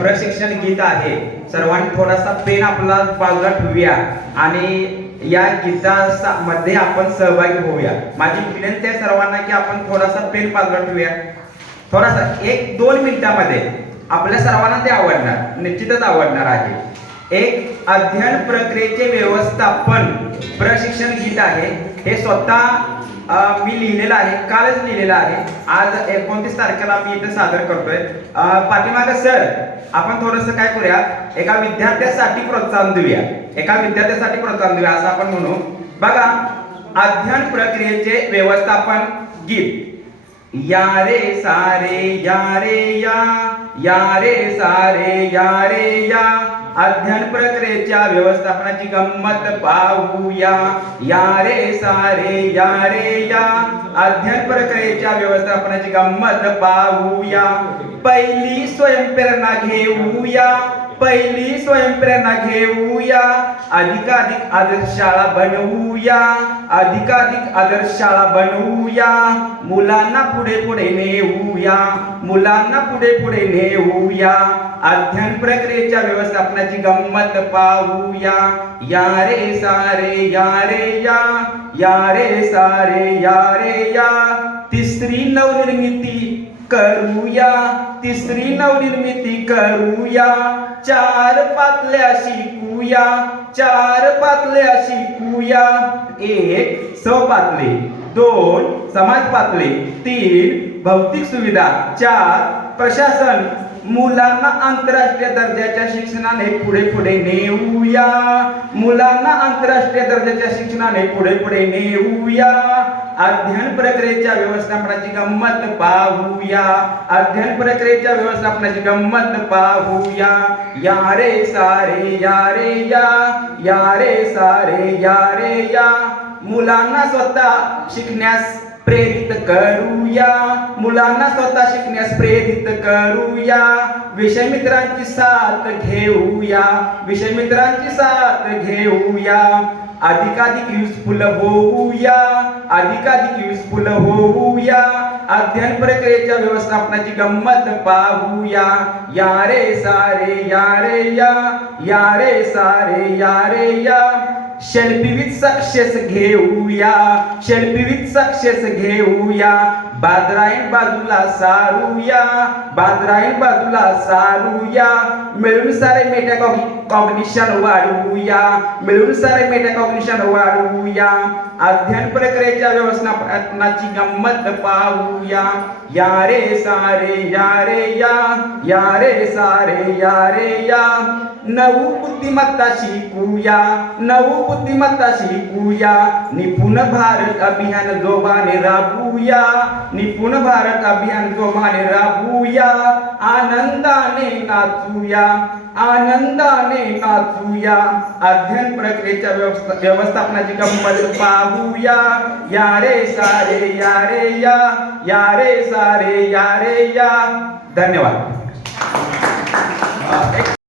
प्रशिक्षण गीत आहे. सर्वांनी थोडासा पेन आपला बाजूला ठेवूया आणि या गीता मध्ये आपण सहभागी होऊया. माझी विनंती आहे सर्वांना की आपण थोडासा पेन बाजूला ठेवूया. थोडासा एक दोन मिनिटामध्ये आपल्या सर्वांना ते आवडणार निश्चितच आवडणार आहे. एक अध्ययन प्रक्रियेचे व्यवस्थापन प्रशिक्षण गीत आहे. हे स्वतः मी लिहिलेलं आहे कालच लिहिलेलं आहे. आज एकोणतीस तारखेला मी इथे सादर करतोय. पाठीमागे सर आपण थोडंसं काय करूया? एका विद्यार्थ्यासाठी प्रोत्साहन देऊया. एका विद्यार्थ्यासाठी प्रोत्साहन देऊया असं आपण म्हणू. बघा अध्ययन प्रक्रियेचे व्यवस्थापन गीत. या रे सारे या रे या. या रे सारे या रे या. अध्ययन प्रक्रियेच्या व्यवस्थापनाची गंमत पाहूया. या रे सारे या रे या. अध्ययन प्रक्रियेच्या व्यवस्थापनाची गंमत पाहूया. पहिली स्वयंप्रेरणा घेऊया. पहिली स्वयंप्रेरणा घेऊया. अधिकाधिक आदर्श शाळा बनवूया. अधिकाधिक आदर्श शाळा बनवूया. मुलांना पुढे पुढे नेऊया. मुलांना पुढे पुढे नेऊया. अध्ययन प्रक्रियेच्या व्यवस्थापनाची गंमत पाहूया. या रे सारे या रे या. या रे सारे या रे या. तिसरी नवनिर्मिती करूया. तिसरी नवनिर्मिती करूया. चार पातल्या शिकूया. चार पातल्या शिकूया. एक सपातले दोन समाज पातले. तीन भौतिक सुविधा. चार प्रशासन. मुलांना आंतरराष्ट्रीय दर्जाच्या शिक्षणाने पुढे पुढे नेऊया. मुलांना आंतरराष्ट्रीय दर्जाच्या शिक्षणाने पुढे पुढे नेऊया. अध्ययन प्रक्रियेच्या व्यवस्थापनाची गंमत पाहूया. अध्ययन प्रक्रियेच्या व्यवस्थापनाची गंमत पाहूया. या रे सारे या रे या. या रे सारे या रे या. मुलांना स्वतः शिकण्यास प्रेरित करूया. मुलांना स्वतः शिकण्यास प्रेरित करूया. विषय मित्रांची साथ घेऊया. विषय मित्रांची साथ घेऊया. अधिकाधिक युजफुल होऊया. अधिकाधिक युजफुल होऊया. अध्ययन प्रक्रियेच्या व्यवस्थापनाची गंमत पाहूया. या रे सारे या रे या. या रे सारे या रे या. सेल्फी विथ सक्सेस घेऊया. सेल्फी विथ सक्सेस घेऊया. बाजराईन बाजूला सारूया बाजराईन बाजूला सारूया मिळून सारे मेटा कॉग्निशन वाढवूया मिळून सारे मेटा कॉग्निशन वाढवूया अध्ययन प्रक्रियेच्या व्यवस्थापनाची गंमत पाहूया या रे सारे या रे या या रे सारे या रे या नऊ बुद्धिमत्ता शिकूया नऊ बुद्धिमत्ता शिकूया निपुण भारत अभियान जोमाने राबूया निपुण भारत अभियान जोमाने राबूया. आनंदाने नाचूया. आनंदाने नाचूया. अध्ययन प्रक्रियेच्या व्यवस्थापनाची गंमत पाहूया. या रे सारे या रे या. या रे सारे या रे या. धन्यवाद.